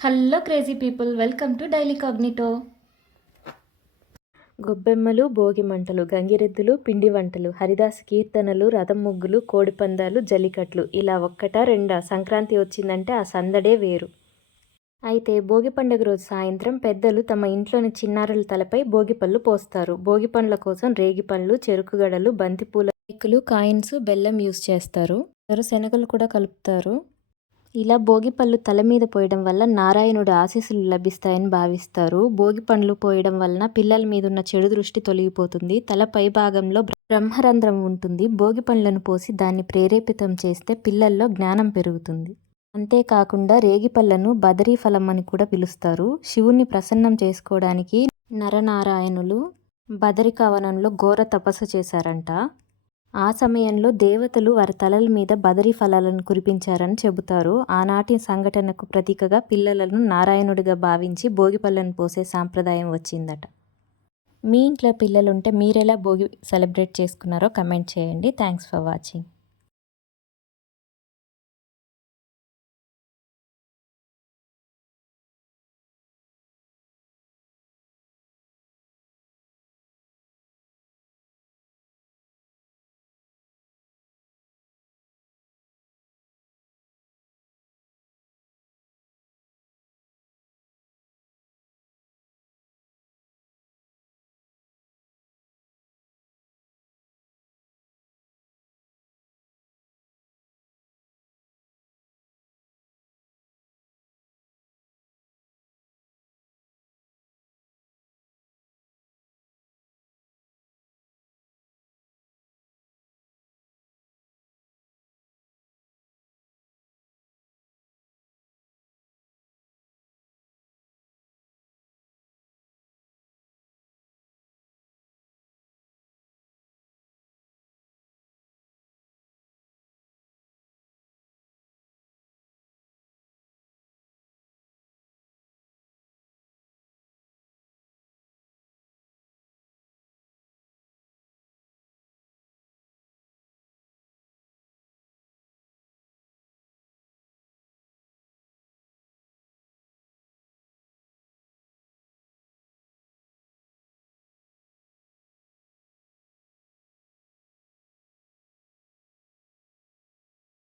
Hello crazy people, welcome to daily Cognito. గొబ్బెమ్మలు, భోగి మంటలు, గంగిరెద్దులు, పిండి వంటలు, హరిదాసు కీర్తనలు, రథం ముగ్గులు, కోడిపందాలు, జల్లికట్లు ఇలా ఒక్కటా రెండా సంక్రాంతి వచ్చిందంటే ఆ సందడే వేరు. అయితే భోగి పండుగ రోజు సాయంత్రం పెద్దలు తమ ఇంట్లోని చిన్నారుల తలపై భోగిపళ్ళు పోస్తారు. భోగి పండ్ల కోసం రేగిపళ్ళు, చెరుకుగడలు, బంతిపూల రేకులు, కాయిన్స్, బెల్లం యూస్ చేస్తారు. శనగలు కూడా కలుపుతారు. ఇలా భోగిపళ్ళు తల మీద పోయడం వల్ల నారాయణుడి ఆశీస్సులు లభిస్తాయని భావిస్తారు. భోగి పండ్లు పోయడం వలన పిల్లల మీద ఉన్న చెడు దృష్టి తొలగిపోతుంది. తల పై భాగంలో బ్రహ్మరంధ్రం ఉంటుంది. భోగి పండ్లను పోసి దాన్ని ప్రేరేపితం చేస్తే పిల్లల్లో జ్ఞానం పెరుగుతుంది. అంతేకాకుండా రేగిపళ్ళను బదరీ ఫలం అని కూడా పిలుస్తారు. శివుణ్ణి ప్రసన్నం చేసుకోవడానికి నరనారాయణులు బదరికావనంలో ఘోర తపస్సు చేశారంట. ఆ సమయంలో దేవతలు వారి తలల మీద బదరీ ఫలాలను కురిపించారని చెబుతారు. ఆనాటి సంఘటనకు ప్రతీకగా పిల్లలను నారాయణుడిగా భావించి భోగిపళ్ళను పోసే సాంప్రదాయం వచ్చిందట. మీ ఇంట్లో పిల్లలుంటే మీరెలా భోగి సెలబ్రేట్ చేసుకున్నారో కమెంట్ చేయండి. Thanks for watching.